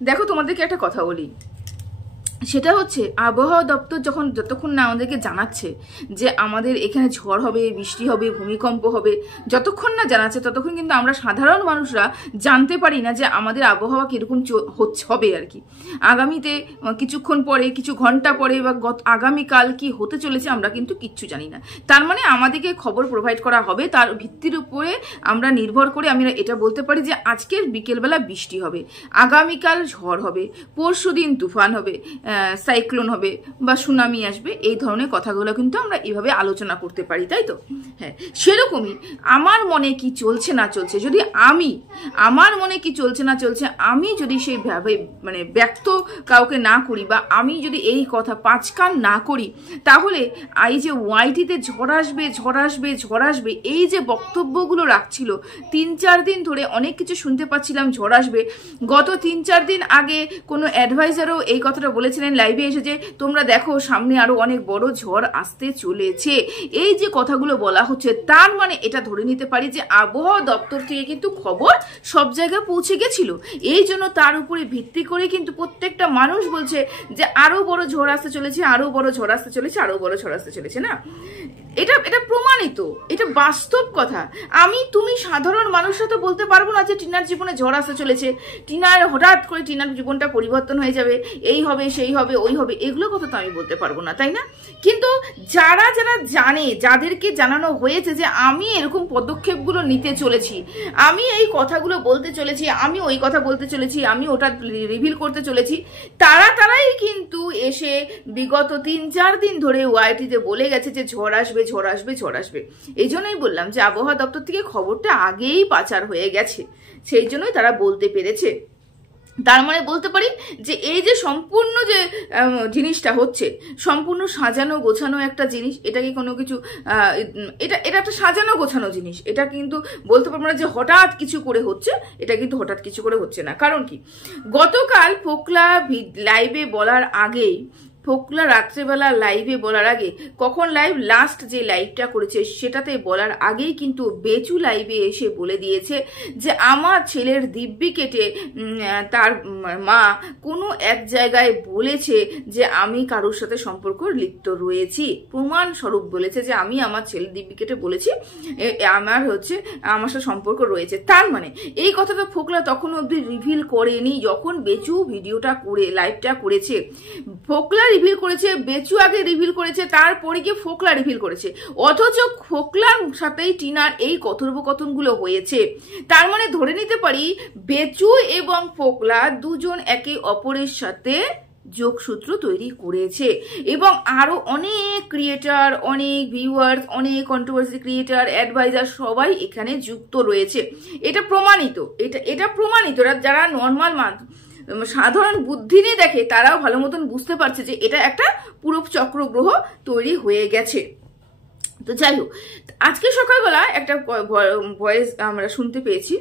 দেখো তোমাদেরকে একটা কথা বলি, সেটা হচ্ছে আবহাওয়া দপ্তর যতক্ষণ না আমাদেরকে জানাচ্ছে যে আমাদের এখানে ঝড় হবে, বৃষ্টি হবে, ভূমিকম্প হবে, যতক্ষণ না জানাচ্ছে ততক্ষণ কিন্তু আমরা সাধারণ মানুষরা জানতে পারি না যে আমাদের আবহাওয়া কিরকম হবে আর কি। আগামীতে কিছুক্ষণ পরে, কিছু ঘন্টা পরে বা আগামীকাল কি হতে চলেছে আমরা কিন্তু কিচ্ছু জানি না। তার মানে আমাদেরকে খবর প্রোভাইড করা হবে, তার ভিত্তির উপরে আমরা নির্ভর করে আমরা এটা বলতে পারি যে আজকের বিকেলবেলা বৃষ্টি হবে, আগামীকাল ঝড় হবে, পরশুদিন তুফান হবে, সাইক্লোন হবে বা সুনামি আসবে। এই ধরনের কথাগুলো কিন্তু আমরা এইভাবে আলোচনা করতে পারি, তাই তো? হ্যাঁ, সেরকমই আমার মনে কি চলছে না চলছে, যদি আমার মনে কি চলছে না চলছে আমি যদি সেইভাবে মানে ব্যক্ত কাউকে না করি বা আমি যদি এই কথা পাঁচকান না করি, তাহলে এই যে ওয়াইটিতে ঝড় আসবে এই যে বক্তব্যগুলো রাখছিল 3-4 দিন ধরে, অনেক কিছু শুনতে পাচ্ছিলাম ঝড় আসবে। গত 3-4 দিন আগে কোনো অ্যাডভাইজারও এই কথাটা বলেছিলেন লাইভে এসে যে তোমরা দেখো সামনে আরো অনেক বড় ঝড় আসতে চলেছে। এই যে কথাগুলো বলা হচ্ছে, তার মানে এটা ধরে নিতে পারি যে আবহাওয়া দপ্তর থেকে কিন্তু খবর সব জায়গায় পৌঁছে গেছিল। এই জন্য তার উপরে ভিত্তি করে কিন্তু প্রত্যেকটা মানুষ বলছে যে আরো বড় ঝড় আসতে চলেছে, আরো বড় ঝড় আসতে চলেছে, আরো বড় ঝড় আসতে চলেছে। না, এটা প্রমাণিত, এটা বাস্তব কথা। তুমি সাধারণ মানুষরা তো বলতে পারবো না যে টিনার জীবনে ঝড় আসতে চলেছে, হঠাৎ করে টিনার জীবনটা পরিবর্তন হয়ে যাবে, এই হবে, সেই হবে, ওই হবে, এগুলো কথা তো আমি বলতে পারবো না, তাই না? কিন্তু যারা জানে, যাদেরকে জানানো হয়েছে যে আমি এরকম পদক্ষেপগুলো নিতে চলেছি, আমি এই কথাগুলো বলতে চলেছি, আমি ওই কথা বলতে চলেছি, আমি ওটা রিভিল করতে চলেছি, তারাই কিন্তু এসে বিগত 3-4 দিন ধরে ওয়াইটিতে বলে গেছে যে ঝড় আসবে। এই জন্যই বললাম যে আবহাওয়া দপ্তর থেকে খবরটা আগেই পাচার হয়ে গেছে, সেই জন্যই তারা বলতে পেরেছে। তার মানে বলতে পারি যে এই যে সম্পূর্ণ যে জিনিসটা হচ্ছে, সম্পূর্ণ সাজানো গোছানো একটা জিনিস, এটা কি কোনো কিছু এটা একটা সাজানো গোছানো জিনিস। এটা কিন্তু বলতে পারবো না যে হঠাৎ কিছু করে হচ্ছে, এটা কিন্তু হঠাৎ কিছু করে হচ্ছে না। কারণ কি, গতকাল ফোকলা লাইভে বলার আগেই, ফোকলা রাত্রেবেলা লাইভে বলার আগে, কখন লাইভ লাস্ট যে লাইভটা করেছে সেটাতে বলার আগেই কিন্তু বেচু লাইভে এসে বলে দিয়েছে যে আমার ছেলের দিব্যি কেটে তার মা কোনো এক জায়গায় বলেছে যে আমি কারোর সাথে সম্পর্ক লিপ্ত রয়েছি, প্রমাণ স্বরূপ বলেছে যে আমি আমার ছেলের দিব্যি কেটে বলেছি আমার সাথে সম্পর্ক রয়েছে। তার মানে এই কথাটা ফোকলা তখন অব্দি রিভিল করেনি। যখন বেচু ভিডিওটা করে লাইভটা করেছে, ফোকলা রিভিল করেছে, বেচু আগে রিভিল করেছে, তারপরে গিয়ে ফোকলা রিভিল করেছে, অথচ ফোকলার সাথেই টিনার এই কথোপকথনগুলো হয়েছে। তার মানে ধরে নিতে পারি বেচু এবং ফোকলা দুজন একে অপরের সাথে যোগসূত্র তৈরি করেছে, এবং আরো অনেক ক্রিয়েটার, অনেক ভিউয়ার্স, অনেক কন্ট্রোভার্সি ক্রিয়েটার, অ্যাডভাইজার সবাই এখানে যুক্ত রয়েছে। এটা প্রমাণিত, এটা প্রমাণিত। যারা নর্মাল সাধারণ বুদ্ধি নিয়ে দেখে তারাও ভালো মতন বুঝতে পারছে যে এটা একটা পুরো চক্রগ্রহ তৈরি হয়ে গেছে। তো যাই হোক, আজকে সকালবেলা একটা ভয়েস আমরা শুনতে পেয়েছি,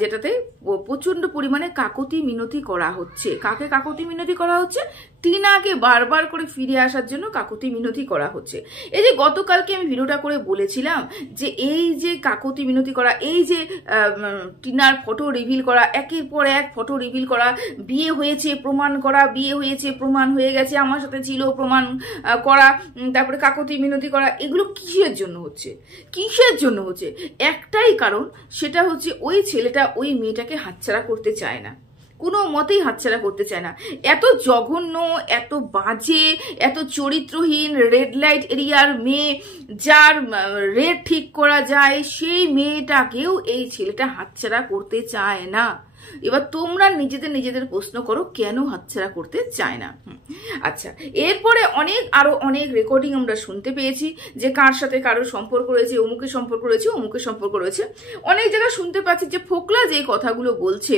যেটাতে প্রচন্ড পরিমাণে কাকতি মিনতি করা হচ্ছে। কাকে কাকতি মিনতি করা হচ্ছে? টিনাকে বারবার করে ফিরে আসার জন্য কাকতি মিনতি করা হচ্ছে। এই যে গতকালকে আমি ভিডিওটা করে বলেছিলাম যে এই যে কাকতি মিনতি করা, এই যে টিনার ফটো রিভিল করা, একের পর এক ফটো রিভিল করা, বিয়ে হয়েছে প্রমাণ করা, বিয়ে হয়েছে প্রমাণ হয়ে গেছে, আমার সাথে ছিল প্রমাণ করা, তারপরে কাকতি মিনতি করা, এগুলো কিসের জন্য হচ্ছে? একটাই কারণ, সেটা হচ্ছে ওই ছেলেটা ওই মেয়েটাকে হাতছাড়া করতে চায় না, কোনো মতেই হাতছাড়া করতে চায় না। এত জঘন্য, এত বাজে, এত চরিত্রহীন রেড লাইট এরিয়ার মেয়ে, যার রেড ঠিক করা যায়, সেই মেয়েটাকেও এই ছেলেটা হাতছাড়া করতে চায় না। এবার তোমরা নিজেদের প্রশ্ন করো কেন হাতছাড়া করতে চায় না। আচ্ছা, এরপরে আরো অনেক রেকর্ডিং আমরা শুনতে পেয়েছি যে কার সাথে কারোর সম্পর্ক রয়েছে, অমুকের সম্পর্ক রয়েছে, অমুকের সম্পর্ক রয়েছে। অনেক জায়গায় শুনতে পাচ্ছি যে ফোকলা যে কথাগুলো বলছে,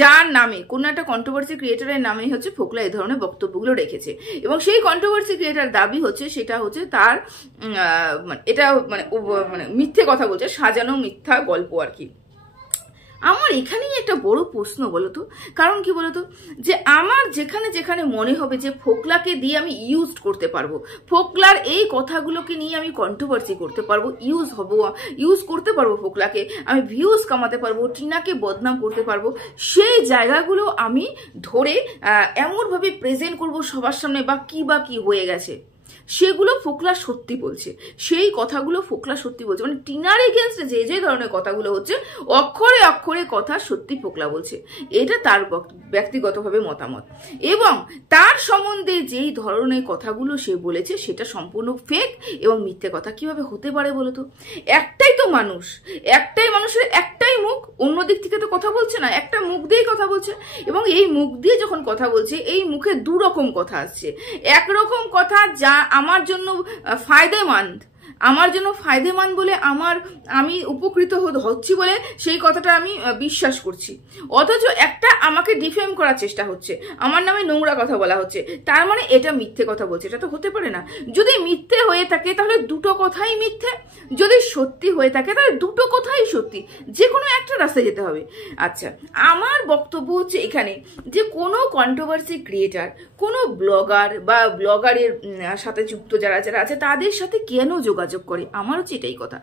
যার নামে কোনো একটা কন্ট্রোভার্সি ক্রিয়েটারের নামে হচ্ছে ফোকলা এই ধরনের বক্তব্যগুলো রেখেছে, এবং সেই কন্ট্রোভার্সি ক্রিয়েটার দাবি হচ্ছে সেটা হচ্ছে তার এটা মানে মিথ্যে কথা বলছে, সাজানো মিথ্যা গল্প আর কি। আমার এখানেই একটা বড় প্রশ্ন বলতো, কারণ কি বলতো, যে আমার যেখানে যেখানে মনে হবে যে ফোকলাকে দিয়ে আমি ইউজ করতে পারবো, ফোকলার এই কথাগুলোকে নিয়ে আমি কন্ট্রোভার্সি করতে পারবো, ইউজ করতে পারবো, ফোকলাকে আমি ভিউজ কামাতে পারবো, টিনাকে বদনাম করতে পারবো, সেই জায়গাগুলো আমি ধরে এমনভাবে প্রেজেন্ট করবো সবার সামনে, বা কি হয়ে গেছে সেগুলো ফোকলা সত্যি বলছে, সেই কথাগুলো ফোকলা সত্যি বলছে, মানে টিনার এগেনস্টে যে যে ধরনের কথাগুলো হচ্ছে অক্ষরে অক্ষরে কথা সত্যি ফোকলা বলছে, এটা তার ব্যক্তিগতভাবে মতামত। এবং তার সম্বন্ধে যেই ধরনের কথাগুলো সে বলেছে সেটা সম্পূর্ণ ফেক এবং মিথ্যে কথা। কিভাবে হতে পারে বলো তো? একটাই তো মানুষ, একটাই মানুষের একটাই মুখ, অন্য দিক থেকে তো কথা বলছে না, একটা মুখ দিয়েই কথা বলছে। এবং এই মুখ দিয়ে যখন কথা বলছে, এই মুখে দু রকম কথা আসছে। একরকম কথা যা আমার জন্য ফায়দেমান বলে আমি উপকৃত হচ্ছি বলে সেই কথাটা আমি বিশ্বাস করছি, অথচ একটা আমাকে ডিফেম করার চেষ্টা হচ্ছে, আমার নামে নোংরা কথা বলা হচ্ছে, তার মানে এটা মিথ্যে কথা বলছে। এটা তো হতে পারে না। যদি মিথ্যে হয়ে থাকে তাহলে দুটো কথাই মিথ্যে, যদি সত্যি হয়ে থাকে তাহলে দুটো কথাই সত্যি, যে কোনো একটা রাস্তায় যেতে হবে। আচ্ছা, আমার বক্তব্য হচ্ছে এখানে যে কোনো কন্ট্রোভার্সি ক্রিয়েটার, কোনো ব্লগার বা ব্লগারের সাথে যুক্ত যারা আছে তাদের সাথে কেন যোগাযোগ করে? আমার হচ্ছে এটাই কথা,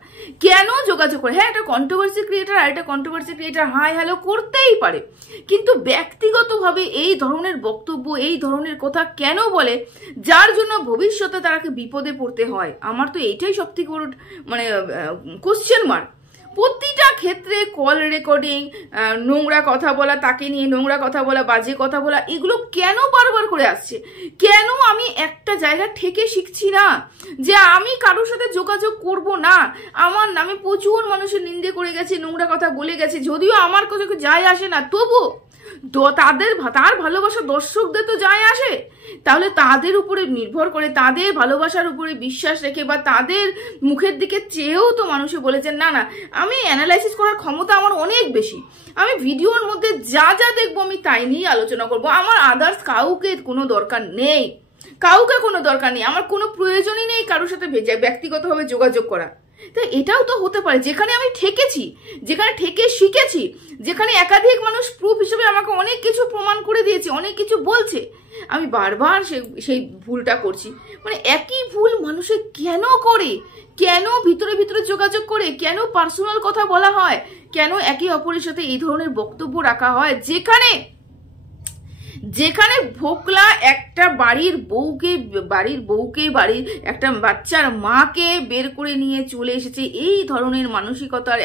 কেন যোগাযোগ করে? হ্যাঁ, একটা কন্ট্রোভার্সি ক্রিয়েটার আর একটা কন্ট্রোভার্সি ক্রিয়েটার হাই হ্যালো করতেই পারে, কিন্তু ব্যক্তিগতভাবে এই ধরনের বক্তব্য, এই ধরনের কথা কেন বলে, যার জন্য ভবিষ্যতে তারাকে বিপদে পড়তে হয়? আমার তো এইটাই সব থেকে বড় মানে কোশ্চেন মার্ক। প্রতিটা ক্ষেত্রে কল রেকর্ডিং, নোংরা কথা বলা, তাকে নিয়ে নোংরা কথা বলা, বাজে কথা বলা, এগুলো কেন বারবার করে আসছে? কেন আমি একটা জায়গা থেকে শিখছি না যে আমি কারোর সাথে যোগাযোগ করব না? আমার নামে প্রচুর মানুষের নিন্দে করে গেছে, নোংরা কথা বলে গেছে, যদিও আমার কথা যায় আসে না, তবু তার ভালোবাসা দর্শকদের তো যায় আসে। তাহলে তাদের উপরে নির্ভর করে, তাদের ভালোবাসার উপরে বিশ্বাস রেখে বা তাদের মুখের দিকে চেয়েও তো মানুষে বলেছেন না না আমি অ্যানালাইসিস করার ক্ষমতা আমার অনেক বেশি, আমি ভিডিওর মধ্যে যা যা দেখবো আমি তাই নিয়ে আলোচনা করব, আমার আদার্স কাউকে কোনো দরকার নেই, আমার কোনো প্রয়োজনই নেই কারোর সাথে ব্যক্তিগতভাবে যোগাযোগ করা। তাই এটাও তো হতে পারে যেখানে আমি ঠেকেছি, যেখানে ঠেকে শিখেছি, যেখানে একাধিক মানুষ প্রুফ হিসেবে আমাকে অনেক কিছু প্রমাণ করে দিয়েছে, অনেক কিছু বলছে, আমি বারবার সেই ভুলটা করছি। মানে একই ভুল মানুষে কেন করে, কেন ভিতরে ভিতরে যোগাযোগ করে, কেন পার্সোনাল কথা বলা হয়, কেন একে অপরের সাথে এই ধরনের বক্তব্য রাখা হয়, যেখানে ফোকলা একটা বাড়ির একটা বাচ্চার মাকে বের করে নিয়ে চলে এসেছে, এই ধরনের মানসিকতার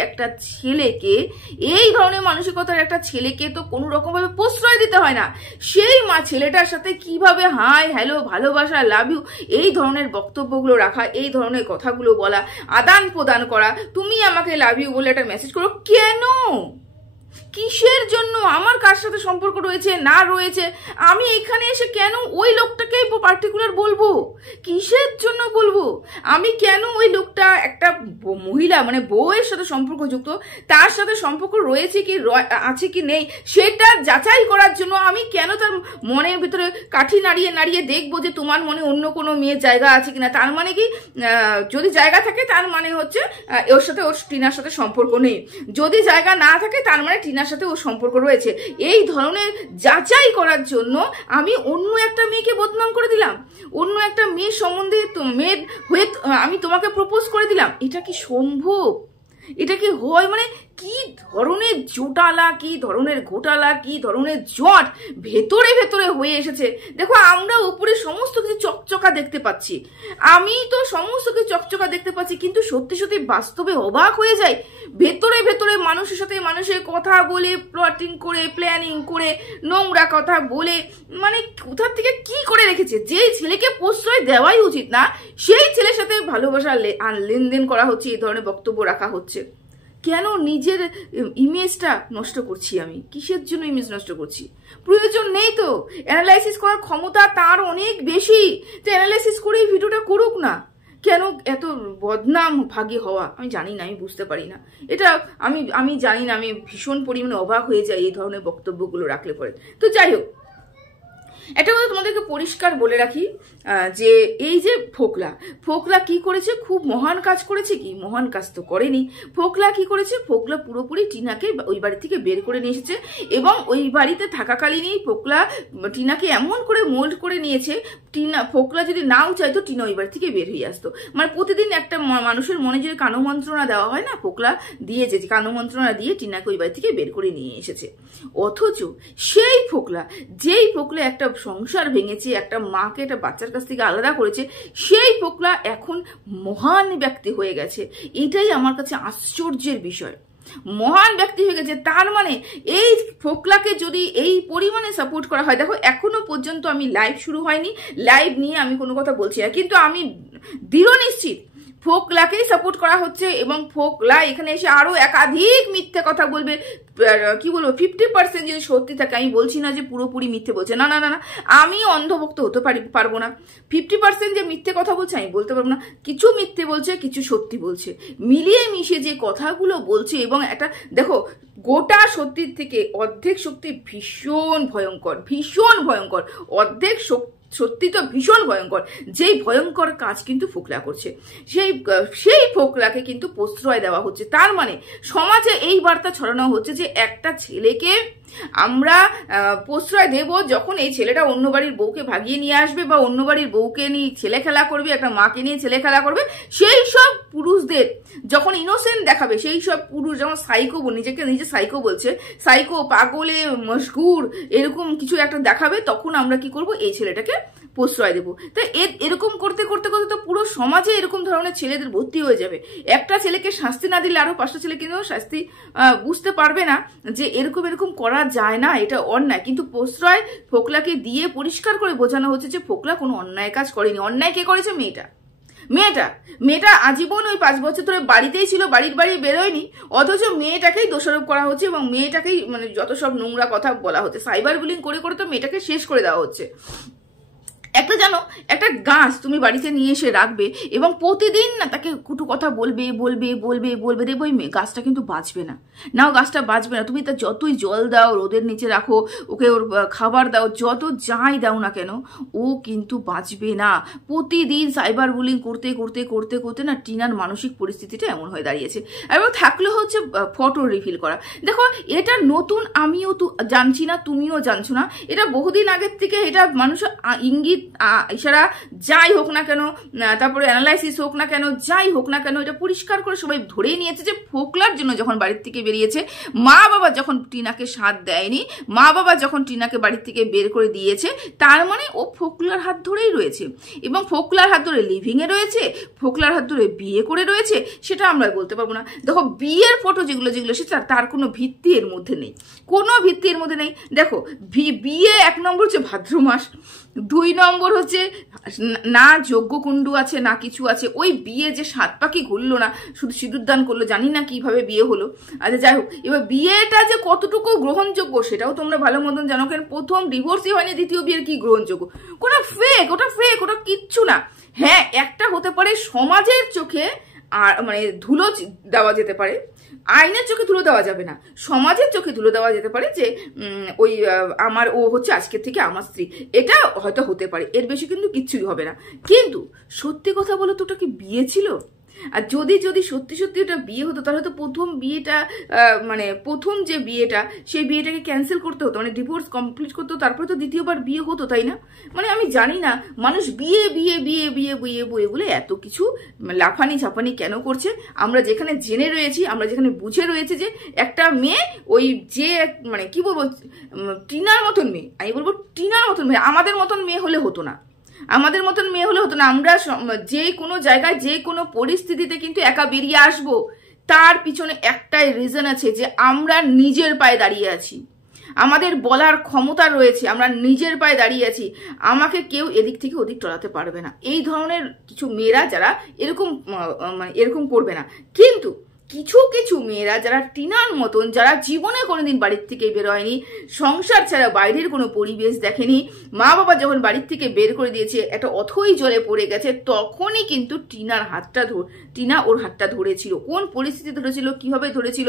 একটা ছেলেকে তো কোনো রকম ভাবে প্রশ্রয় দিতে হয় না। সেই মা ছেলেটার সাথে কিভাবে হাই হ্যালো, ভালোবাসা, লাভ ইউ, এই ধরনের বক্তব্যগুলো রাখা, এই ধরনের কথাগুলো বলা, আদান প্রদান করা, তুমি আমাকে লাভ ইউ বলে একটা মেসেজ করো, কেন? কিসের জন্য? আমার কার সাথে সম্পর্ক রয়েছে না রয়েছে, আমি এখানে এসে কেন ওই লোকটাকেই পার্টিকুলার বলবো? কিসের জন্য বলবো? আমি কেন ওই লোকটা একটা মহিলা মানে বউয়ের সাথে সম্পর্কযুক্ত, তার সাথে সম্পর্ক রয়েছে কি আছে কি নেই সেটা যাচাই করার জন্য আমি কেন তার মনের ভিতরে কাঠি নাড়িয়ে নাড়িয়ে দেখবো যে তোমার মনে অন্য কোনো মেয়ের জায়গা আছে কিনা? তার মানে কি, যদি জায়গা থাকে তার মানে হচ্ছে ওর সাথে ওর টিনার সাথে সম্পর্ক নেই, যদি জায়গা না থাকে তার মানে টিনার সাথে ওর সম্পর্ক রয়েছে। এই ধরনের যাচাই করার জন্য আমি অন্য একটা মেয়েকে বদনাম করে দিলাম, অন্য একটা মেয়ের সম্বন্ধে মেয়ের হয়ে আমি তোমাকে প্রপোজ করে দিলাম। এটা কি সম্ভব? এটা কি হয়? মানে কি ধরনের জোটালা, কি ধরনের ঘোটালা, কি ধরনের জট ভেতরে ভেতরে হয়ে এসেছে। দেখো, আমরা উপরে সমস্ত কিছু চকচকা দেখতে পাচ্ছি, আমি তো সমস্ত কিছু চকচকা দেখতে পাচ্ছি, কিন্তু সত্যি সত্যি বাস্তবে অবাক হয়ে যায়। ভেতরে ভেতরে মানুষের সাথে মানুষের কথা বলে, প্লটিং করে, প্ল্যানিং করে, নোংরা কথা বলে, মানে কোথা থেকে কি করে রেখেছে। যেই ছেলেকে প্রশ্রয় দেওয়াই উচিত না, সেই ছেলের সাথে ভালোবাসা লেনদেন করা হচ্ছে, এই ধরনের বক্তব্য রাখা হচ্ছে। কেন নিজের ইমেজটা নষ্ট করছি? আমি কিসের জন্য ইমেজ নষ্ট করছি? প্রয়োজন নেই তো। অ্যানালাইসিস করার ক্ষমতা তার অনেক বেশি, তো অ্যানালাইসিস করেই ভিডিওটা করুক না। কেন এত বদনাম ভাগী হওয়া? আমি জানি না, আমি বুঝতে পারি না এটা। আমি জানি না, আমি ভীষণ পরিমাণে অবাক হয়ে যাই এই ধরনের বক্তব্যগুলো রাখলে পরে। তো যাই হোক, একটা কথা তোমাদেরকে পরিষ্কার বলে রাখি, যে এই যে ফোকলা কি করেছে, খুব মহান কাজ করেছে কি? মহান কাজ তো করেনি। ফোকলা কি করেছে? ফোকলা পুরোপুরি টিনাকে ওই বাড়ি থেকে বের করে নিয়ে এসেছে, এবং ওই বাড়িতে থাকাকালীনই ফোকলা টিনাকে এমন করে মোল্ড করে নিয়েছে, ফোকলা যদি নাও চাইতো টিনা ওই বাড়ি থেকে বের হয়ে আসতো। মানে প্রতিদিন একটা মানুষের মনে যে কানো মন্ত্রণা দেওয়া হয় না, ফোকলা দিয়েছে, কানো মন্ত্রণা দিয়ে টিনাকে ওই বাড়ি থেকে বের করে নিয়ে এসেছে। অথচ সেই ফোকলা, যেই ফোকলা একটা সংসার ভেঙেছে, একটা মাকে একটা বাচ্চার কাছ থেকে আলাদা করেছে, সেই ফোকলা এখন মহান ব্যক্তি হয়ে গেছে। এটাই আমার কাছে আশ্চর্যের বিষয়। মহান ব্যক্তি হয়ে গেছে, তার মানে এই ফোকলাকে যদি এই পরিমাণে সাপোর্ট করা হয়, দেখো এখনো পর্যন্ত আমি লাইভ শুরু হয়নি, লাইভ নিয়ে আমি কোনো কথা বলছি না, কিন্তু আমি দৃঢ় নিশ্চিত ফোকলাকেই সাপোর্ট করা হচ্ছে, এবং ফোকলা এখানে এসে আরো একাধিক মিথ্যে কথা বলবে। কি বলবো, 50% যদি সত্যি থাকে, আমি বলছি না যে পুরোপুরি মিথ্যে বলছে, না না না না, আমি অন্ধভক্ত হতে পারবো না। 50% যে মিথ্যে কথা বলছে আমি বলতে পারবো না, কিছু মিথ্যে বলছে, কিছু সত্যি বলছে, মিলিয়ে মিশে যে কথাগুলো বলছে। এবং একটা দেখো, গোটা সত্যির থেকে অর্ধেক সত্যি ভীষণ ভয়ঙ্কর, ভীষণ ভয়ঙ্কর। অর্ধেক সত্যি তো ভীষণ ভয়ঙ্কর। যেই ভয়ঙ্কর কাজ কিন্তু ফোকলা করছে, সেই ফোকলাকে কিন্তু প্রশ্রয় দেওয়া হচ্ছে। তার মানে সমাজে এই বার্তা ছড়ানো হচ্ছে যে একটা ছেলেকে আমরা প্রশ্রয় দেব, যখন এই ছেলেটা অন্য বাড়ির বউকে ভাগিয়ে নিয়ে আসবে, বা অন্য বাড়ির বউকে নিয়ে ছেলে খেলা করবে, একটা মাকে নিয়ে ছেলে খেলা করবে, সেই সব পুরুষদের যখন ইনোসেন্ট দেখাবে, সেই সব পুরুষ যখন সাইকো, নিজেকে নিজে সাইকো বলছে, সাইকো, পাগলে, মশগুর, এরকম কিছু একটা দেখাবে, তখন আমরা কি করব? এই ছেলেটাকে প্রশ্রয় দেবো। তাই এরকম করতে করতে করতে তো পুরো সমাজে এরকম ধরনের ছেলেদের ভর্তি হয়ে যাবে। একটা ছেলেকে শাস্তি না দিলে আরো 5টা ছেলে কিন্তু শাস্তি বুঝতে পারবে না যে এরকম করা যায় না, এটা অন্যায়। কিন্তু প্রশ্রয় ফোকলাকে দিয়ে পরিষ্কার করে বোঝানো হচ্ছে যে ফোকলা কোনো অন্যায় কাজ করেনি। অন্যায় কে করেছে? মেয়েটা আজীবন ওই 5 বছর ধরে বাড়িতেই ছিল, বাড়ি বেরোয়নি, অথচ মেয়েটাকেই দোষারোপ করা হচ্ছে, এবং মেয়েটাকেই মানে যত সব নোংরা কথা বলা হচ্ছে, সাইবার বুলিং করে করে তো মেয়েটাকে শেষ করে দেওয়া হচ্ছে। একটা গাছ তুমি বাড়িতে নিয়ে এসে রাখবে, এবং প্রতিদিন না তাকে কুটু কথা বলবে, দেখবো ওই গাছটা কিন্তু বাঁচবে না। গাছটা বাঁচবে না। তুমি তার যতই জল দাও, রোদের নিচে রাখো, ওকে ওর খাবার দাও, যত যাই দাও না কেন, ও কিন্তু বাঁচবে না। প্রতিদিন সাইবার বুলিং করতে করতে করতে করতে না টিনার মানসিক পরিস্থিতিটা এমন হয়ে দাঁড়িয়েছে। এবং থাকলে হচ্ছে ফটো রিভিল করা। দেখো, এটা নতুন, আমিও তো জানছি না, তুমিও জানছো না, এটা বহুদিন আগের থেকে এটা মানুষ ইঙ্গিত, ইশারা যাই হোক না কেন, তারপরে অ্যানালাইসিস হোক না কেন, যাই হোক না কেন, এটা পরিষ্কার করে সবাই ধরেই নিয়েছে যে ফোকলার জন্য যখন বাড়ির থেকে বেরিয়েছে, মা বাবা যখন টিনাকে সাথ দেয়নি, মা বাবা যখন টিনাকে বাড়ির থেকে বের করে দিয়েছে, তার মানে ও ফোকলার হাত ধরেই রয়েছে, এবং ফোকলার হাত ধরে লিভিং এ রয়েছে, ফোকলার হাত ধরে বিয়ে করে রয়েছে, সেটা আমরা বলতে পারবো না। দেখো, বিয়ের ফটো যেগুলো সেটা তার কোনো ভিত্তি এর মধ্যে নেই, কোনো ভিত্তি এর মধ্যে নেই। দেখো, বিয়ে 1 নম্বর হচ্ছে ভাদ্র মাস, 2 নম্বর হচ্ছে না যোগ্য কুণ্ডু আছে, না কিছু আছে। ওই বিয়ে যে 7 পাখি ঘুরলো না, শুধু সিঁদুরদান করলো, জানি না কিভাবে বিয়ে হলো। আচ্ছা, যাই হোক, এবার বিয়েটা যে কতটুকু গ্রহণযোগ্য সেটাও তোমরা ভালো মতন জানো, কারণ প্রথম ডিভোর্সই হয়নি, দ্বিতীয় বিয়ের কি গ্রহণযোগ্য? ওটা ফেক, ওটা কিচ্ছু না। হ্যাঁ, একটা হতে পারে সমাজের চোখে আর মানে ধুলো দেওয়া যেতে পারে, আইনের চোখে ধুলো দেওয়া যাবে না, সমাজের চোখে ধুলো দেওয়া যেতে পারে যে ওই ও হচ্ছে আজকের থেকে আমার স্ত্রী, এটা হয়তো হতে পারে, এর বেশি কিন্তু কিচ্ছুই হবে না। কিন্তু সত্যি কথা বলো তো, ওটা কি বিয়ে ছিল? আর যদি সত্যি সত্যি ওটা বিয়ে হতো, তাহলে তো প্রথম বিয়েটা মানে প্রথম যে বিয়েটা, সেই বিয়েটাকে ক্যান্সেল করতে হতো, মানে ডিভোর্স কমপ্লিট করতে হতো, তারপরে তো দ্বিতীয়বার বিয়ে হতো, তাই না? মানে আমি জানি না মানুষ বিয়ে বিয়ে বিয়ে বিয়ে বিয়ে বয়ে বলে এত কিছু লাফানি ঝাপানি কেন করছে। আমরা যেখানে জেনে রয়েছি, আমরা যেখানে বুঝে রয়েছে যে একটা মেয়ে, ওই যে মানে কি বলবো, টিনার মতন মেয়ে, আমি বলবো টিনার মতন মেয়ে, আমাদের মতন মেয়ে হলে হতো না, আমাদের মতন মেয়ে হলে হতো না। আমরা যে কোনো জায়গায়, যে কোনো পরিস্থিতিতে কিন্তু একা বেরিয়ে আসবো। তার পিছনে একটাই রিজন আছে, যে আমরা নিজের পায়ে দাঁড়িয়ে আছি, আমাদের বলার ক্ষমতা রয়েছে, আমরা নিজের পায়ে দাঁড়িয়ে আছি, আমাকে কেউ এদিক থেকে ওদিক টলাতে পারবে না। এই ধরনের কিছু মেয়েরা যারা এরকম মানে এরকম করবে না। কিছু কিছু মেয়েরা যারা টিনার মতন, যারা জীবনে কোনোদিন বাড়ির থেকে বের হয়নি, সংসার ছাড়া বাইরের কোনো পরিবেশ দেখেনি, মা বাবা যখন বাড়ির থেকে বের করে দিয়েছে, একটা অথই জলে পড়ে গেছে, তখনই কিন্তু টিনা ওর হাতটা ধরেছিল। কোন পরিস্থিতি ধরেছিল, কিভাবে ধরেছিল,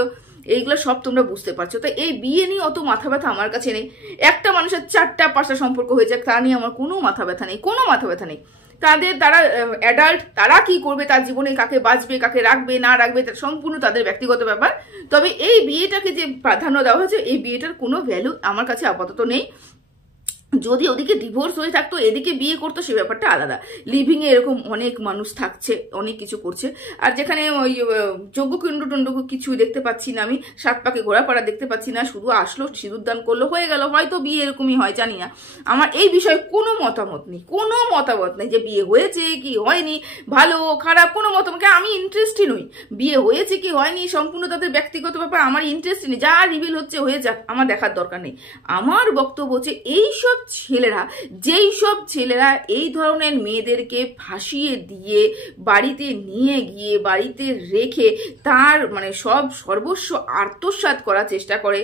এইগুলো সব তোমরা বুঝতে পারছো। তো এই বিয়ে নিয়ে অত মাথা ব্যথা আমার কাছে নেই। একটা মানুষের 4টা 5টা সম্পর্ক হয়েছে, তা নিয়ে আমার কোনো মাথা ব্যথা নেই, কোনো মাথা ব্যথা নেই। তারা অ্যাডাল্ট, তারা কি করবে তার জীবনে, কাকে বাঁচবে কাকে রাখবে না রাখবে, সম্পূর্ণ তাদের ব্যক্তিগত ব্যাপার। তবে এই বিয়েটাকে যে প্রাধান্য দেওয়া হয়েছে, এই বিয়েটার কোনো ভ্যালু আমার কাছে আপাতত নেই। যদি ওদিকে ডিভোর্স হয়ে থাকতো, এদিকে বিয়ে করতো, সে ব্যাপারটা আলাদা। লিভিং এ এরকম অনেক মানুষ থাকছে, অনেক কিছু করছে। আর যেখানে ওই যজ্ঞকুণ্ড টুণ্ড কিছু দেখতে পাচ্ছি না, আমি 7 পাকে ঘোরাপাড়া দেখতে পাচ্ছি না, শুধু আসলো সিঁদুর দান করলো, হয়ে গেল। হয়তো বিয়ে এরকমই হয়, জানি না। আমার এই বিষয়ে কোনো মতামত নেই, কোনো মতামত নেই যে বিয়ে হয়েছে কি হয়নি, ভালো খারাপ কোনো মতামত। আমি ইন্টারেস্টই নই, বিয়ে হয়েছে কি হয়নি সম্পূর্ণ তাদের ব্যক্তিগত ব্যাপার, আমার ইন্টারেস্টই নেই। যা রিভিল হচ্ছে হয়ে যাক, আমার দেখার দরকার নেই। আমার বক্তব্য হচ্ছে যেই সব ছেলেরা এই ধরনের মেয়েদেরকে ফাঁসিয়ে দিয়ে বাড়িতে নিয়ে গিয়ে বাড়িতে রেখে তার মানে সর্বস্ব আত্মসাৎ করার চেষ্টা করে,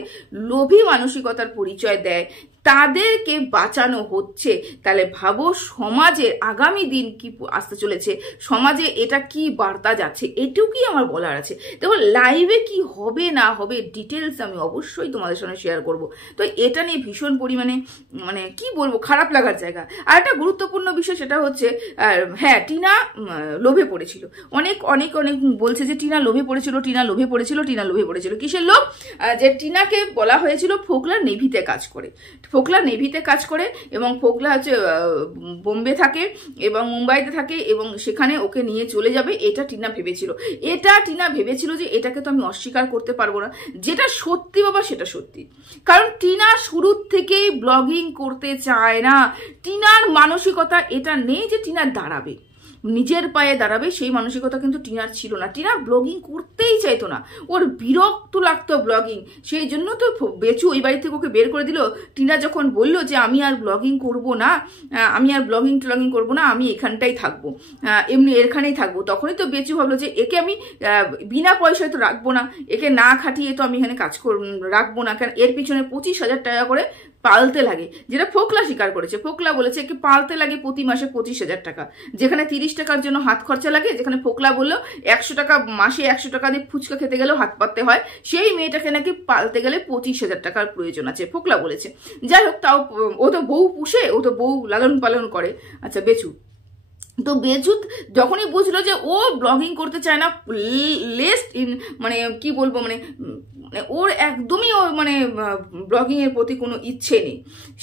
লোভী মানসিকতার পরিচয় দেয়, তাদেরকে বাঁচানো হচ্ছে। তাহলে ভাবো সমাজের আগামী দিন কি আসতে চলেছে, সমাজে এটা কি বার্তা যাচ্ছে, এটুকুই আমার বলার আছে। দেখো লাইভে কি হবে না হবে ডিটেলস আমি অবশ্যই তোমাদের সঙ্গে শেয়ার করব। তো এটা নিয়ে ভীষণ পরিমাণে মানে কি বলবো, খারাপ লাগার জায়গা। আর একটা গুরুত্বপূর্ণ বিষয় সেটা হচ্ছে, হ্যাঁ টিনা লোভে পড়েছিল। অনেক অনেক অনেক বলছে যে টিনা লোভে পড়েছিল, টিনা লোভে পড়েছিল, টিনা লোভে পড়েছিল। কিসের লোভ? যে টিনাকে বলা হয়েছিল ফোকলা নেভিতে কাজ করে, ফোকলা নেভিতে কাজ করে, এবং ফোকলা হচ্ছে বোম্বে থাকে এবং মুম্বাইতে থাকে, এবং সেখানে ওকে নিয়ে চলে যাবে। এটা টিনা ভেবেছিল যে এটাকে তো আমি অস্বীকার করতে পারবো না। যেটা সত্যি বাবা সেটা সত্যি, কারণ টিনা শুরুর থেকেই ব্লগিং করতে চায় না। টিনার মানসিকতা এটা নেই যে টিনা দাঁড়াবে, নিজের পায়ে দাঁড়াবে, সেই মানসিকতা কিন্তু টিনার ছিল না। টিনা ব্লগিং করতেই চাইতো না, ওর বিরক্ত লাগতো ব্লগিং। সেই জন্য তো বেচু ওই বাড়ি থেকে ওকে বের করে দিল। টিনা যখন বললো যে আমি আর ব্লগিং করব না, আমি আর ব্লগিং করবো না, আমি এখানটাই থাকবো, এমনি এখানেই থাকবো, তখনই তো বেচু ভাবলো যে একে আমি বিনা পয়সায় তো রাখবো না, একে না খাটিয়ে তো আমি এখানে কাজ রাখবো না। কারণ এর পিছনে 25,000 টাকা করে পালতে লাগে, যেটা ফোকলা স্বীকার করেছে। ফোকলা বলেছে একে পালতে লাগে প্রতি মাসে 25,000 টাকা, যেখানে 30 টাকার জন্য হাত খরচা লাগে, যেখানে ফোকলা বললো 100 টাকা মাসে 100 টাকা দিয়ে ফুচকা খেতে গেলেও হাত পাততে হয়, সেই মেয়েটাকে নাকি পালতে গেলে 25,000 টাকার প্রয়োজন আছে, ফোকলা বলেছে। যাই হোক, তাও ও তো বউ পুষে, ও তো বউ লালন পালন করে। আচ্ছা বেচু তো বেজুত যখনই বুঝলো যে ও ব্লগিং করতে চায় না, মানে কি বলবো, মানে ওর একদমই ওর মানে ব্লগিং এর প্রতি কোনো ইচ্ছে নেই,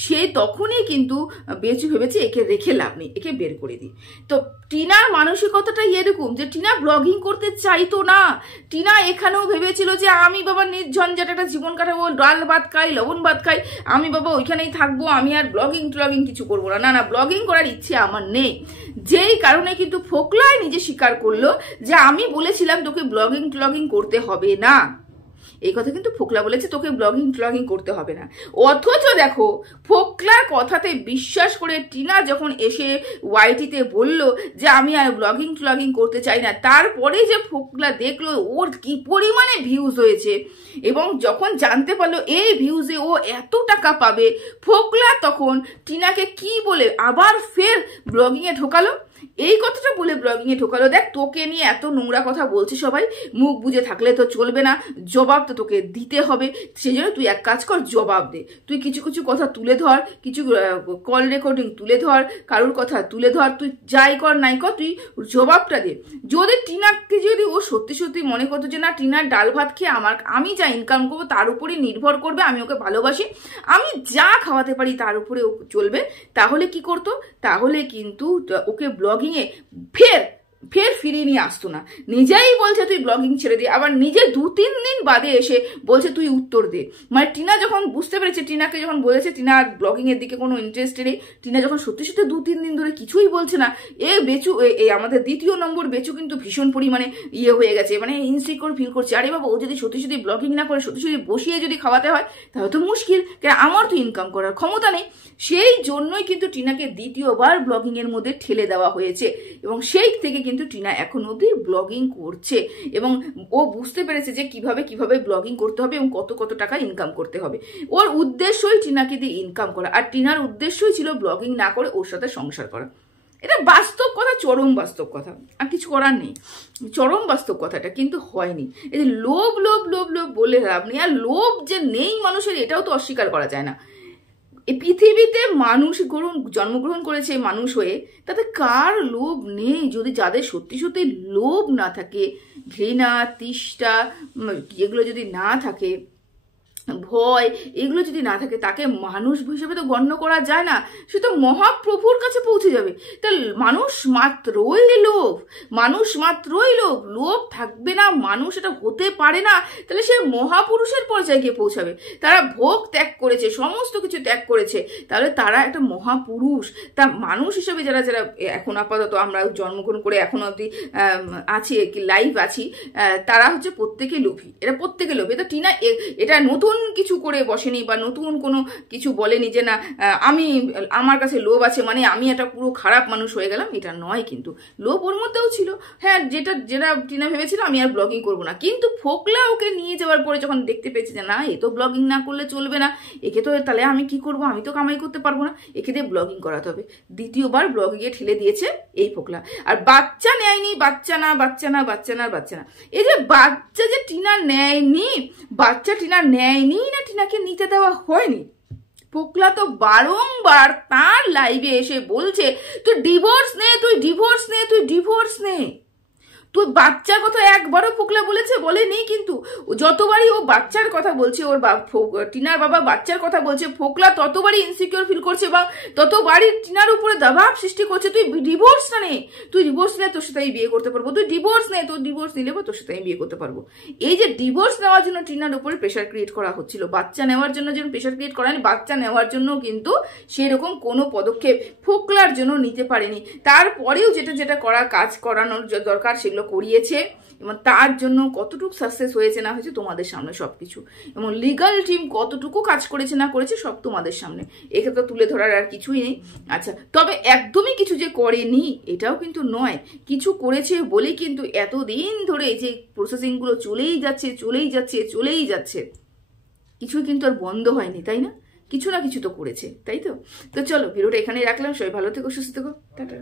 সে তখনই কিন্তু বেচু ভেবেছে একে রেখে লাভ নেই, একে বের করে দিই। তো টিনার মানসিকতাটা এরকম যে টিনা ব্লগিং করতে চাইতো না। টিনা এখানেও ভেবেছিল যে আমি বাবা নির্ঝঞ্ঝাট একটা জীবন কাটাবো, ডাল ভাত খাই, লবণ ভাত খাই, আমি বাবা ওইখানেই থাকবো, আমি আর ব্লগিং কিছু করবো না। না, ব্লগিং করার ইচ্ছে আমার নেই। যেই কারণে কিন্তু ফোকলাই নিজে স্বীকার করলো যে আমি বলেছিলাম তোকে ব্লগিং করতে হবে না, এই কথা কিন্তু ফোকলা বলেছে, তোকে ব্লগিং করতে হবে না। অথচ দেখো ফোকলার কথাতে বিশ্বাস করে টিনা যখন এসে ওয়াইটিতে বলল যে আমি আর ব্লগিং করতে চাই না, তারপরে যে ফোকলা দেখলো ওর কি পরিমাণে ভিউজ হয়েছে, এবং যখন জানতে পারলো এই ভিউজে ও এত টাকা পাবে, ফোকলা তখন টিনাকে কি বলে আবার ফের ব্লগিংয়ে ঢোকালো। এই কথাটা বলে ব্লগিংয়ে ঢোকালো, দেখ তোকে নিয়ে এত নোংরা কথা বলছে সবাই, মুখ বুঝে থাকলে তো চলবে না, জবাব তো তোকে দিতে হবে। সেই জন্য তুই এক কাজ কর, জবাব দে। তুই কিছু কিছু কথা তুলে ধর, কিছু কল রেকর্ডিং তুলে ধর, কারুর কথা তুলে ধর, তুই যাই কর নাই কর, তুই জবাবটা দে। যদি টিনাকে যদি ও সত্যি মনে করতো যে না টিনার ডাল ভাত খেয়ে আমি যা ইনকাম করবো তার উপরেই নির্ভর করবে, আমি ওকে ভালোবাসি, আমি যা খাওয়াতে পারি তার উপরে ও চলবে, তাহলে কি করতো? তাহলে কিন্তু ওকে ব্লগিংয়ে ফের ফিরিয়ে নিয়ে আসতো না। নিজেই বলছে তুই ব্লগিং ছেড়ে দে, আবার নিজে 2-3 দিন বাদে এসে বলছে তুই উত্তর দে। মানে টিনা যখন বুঝতে পেরেছে, টিনাকে যখন বলেছে টিনা ব্লগিং এর দিকে কোনো ইন্টারেস্ট নেই, টিনা যখন সত্যি 2-3 দিন ধরে কিছুই বলছে না, বেচু আমাদের 2য় নম্বর বেচু কিন্তু ভীষণ পরিমাণে হয়ে গেছে, মানে ইনসিকিউর ফিল করছে। আরে বাবা, ও যদি সত্যি ব্লগিং না করে সত্যি বসিয়ে যদি খাওয়াতে হয় তাহলে তো মুশকিল, কারণ আমার তো ইনকাম করার ক্ষমতা নেই। সেই জন্যই কিন্তু টিনাকে 2য়বার ব্লগিং এর মধ্যে ঠেলে দেওয়া হয়েছে, এবং সেই থেকে কিন্তু টিনা এখন অবধি ব্লগিং করছে এবং ও বুঝতে পেরেছে যে কিভাবে কিভাবে ব্লগিং করতে হবে এবং কত কত টাকা ইনকাম করতে হবে। ওর উদ্দেশ্যই টিনাকে দিয়ে ইনকাম করা, আর টিনার উদ্দেশ্যই ছিল ব্লগিং না করে ওর সাথে সংসার করা। এটা বাস্তব কথা, চরম বাস্তব কথা, আর কিছু করার নেই, চরম বাস্তব কথাটা কিন্তু হয়নি। এই যে লোভ লোভ লোভ লোভ বলে লাভ নেই, আর লোভ যে নেই মানুষের এটাও তো অস্বীকার করা যায় না। এই পৃথিবীতে মানুষ জন্মগ্রহণ করেছে মানুষ হয়ে, তাতে কার লোভ নেই? যদি যাদের সত্যি সত্যি লোভ না থাকে, ঘৃণা তৃষ্ণা এগুলো যদি না থাকে, ভয় এগুলো যদি না থাকে, তাকে মানুষ হিসেবে তো গণ্য করা যায় না, সে তো মহাপ্রভুর কাছে পৌঁছে যাবে। তা মানুষ মাত্রই লোভ, মানুষ মাত্রই লোভ, লোভ থাকবে না মানুষ, এটা হতে পারে না। তাহলে সে মহাপুরুষের পর্যায়ে গিয়ে পৌঁছাবে। তারা ভোগ ত্যাগ করেছে, সমস্ত কিছু ত্যাগ করেছে, তাহলে তারা একটা মহাপুরুষ। তা মানুষ হিসেবে যারা যারা এখন আপাতত আমরা জন্মগ্রহণ করে এখন অবধি আছি, লাইভ আছি, তারা হচ্ছে প্রত্যেকে লোভী, এটা প্রত্যেকে লোভী। এটা টিনা এটা নতুন কিছু করে বসেনি বা নতুন কোনো কিছু বলেনি যে না আমার কাছে লোভ আছে মানে আমি একটা পুরো খারাপ মানুষ হয়ে গেলাম, এটা নয়। কিন্তু লোভ ওর মধ্যেও ছিল, হ্যাঁ, যেটা টিনা ভেবেছিল আমি আর ব্লগিং করবো না। কিন্তু ফোকলা ওকে নিয়ে যাওয়ার পরে যখন দেখতে পেয়েছে যে না, এ তো ব্লগিং না করলে চলবে না, একে তো তাহলে আমি কি করবো, আমি তো কামাই করতে পারবো না, একে দিয়ে ব্লগিং করাতে হবে। দ্বিতীয়বার ব্লগিংয়ে ঠেলে দিয়েছে এই ফোকলা। আর বাচ্চা নেয়নি, বাচ্চা না বাচ্চা না বাচ্চা না বাচ্চা না, এই যে বাচ্চা যে টিনা নেয়নি, বাচ্চা টিনা নেয়নি না টিনাকে নিতে দেওয়া হয়নি। ফোকলা তো বারংবার তার লাইভে এসে বলছে তুই ডিভোর্স নে, তুই ডিভোর্স নে, তুই ডিভোর্স নে। তুই বাচ্চার কথা একবারও ফোকলা বলেনি। কিন্তু যতবারই ও বাচ্চার কথা বলছে, ওর টিনার বাবা বাচ্চার কথা বলছে, ফোকলা ততবারই ইনসিকিউর ফিল করছে বা ততবারই টিনার উপরে দবাব সৃষ্টি করছে, তুই ডিভোর্স না নে, তুই ডিভোর্স নে, তোর সাথে আমি বিয়ে করতে পারবো, তুই ডিভোর্স নে, তোর ডিভোর্স নিলে তোর সাথে আমি বিয়ে করতে পারবো। এই যে ডিভোর্স নেওয়ার জন্য টিনার উপরে প্রেশার ক্রিয়েট করা হচ্ছিল, বাচ্চা নেওয়ার জন্য যেন প্রেশার ক্রিয়েট করা হয়নি, বাচ্চা নেওয়ার জন্য কিন্তু সেরকম কোনো পদক্ষেপ ফোকলার জন্য নিতে পারেনি। তারপরেও যেটা যেটা কাজ করানোর দরকার সেগুলো করিয়েছে, এবং তার জন্য কতটুকু সাকসেস হয়েছে না হয়েছে তোমাদের সামনে সবকিছু, এবং লিগাল টিম কতটুকু কাজ করেছে না করেছে সব তোমাদের সামনে, এক্ষেত্রে তুলে ধরার আর কিছুই নেই। আচ্ছা, তবে একদমই কিছু যে করেনি এটাও কিন্তু নয়, কিছু করেছে বলেই কিন্তু এতদিন ধরে এই যে প্রসেসিংগুলো চলেই যাচ্ছে চলেই যাচ্ছে চলেই যাচ্ছে, কিছুই কিন্তু আর বন্ধ হয়নি, তাই না? কিছু না কিছু তো করেছে, তাই তো। তো চলো, ভিডিওটা এখানেই রাখলাম, সবাই ভালো থেকো, সুস্থ থেকো, টাটা।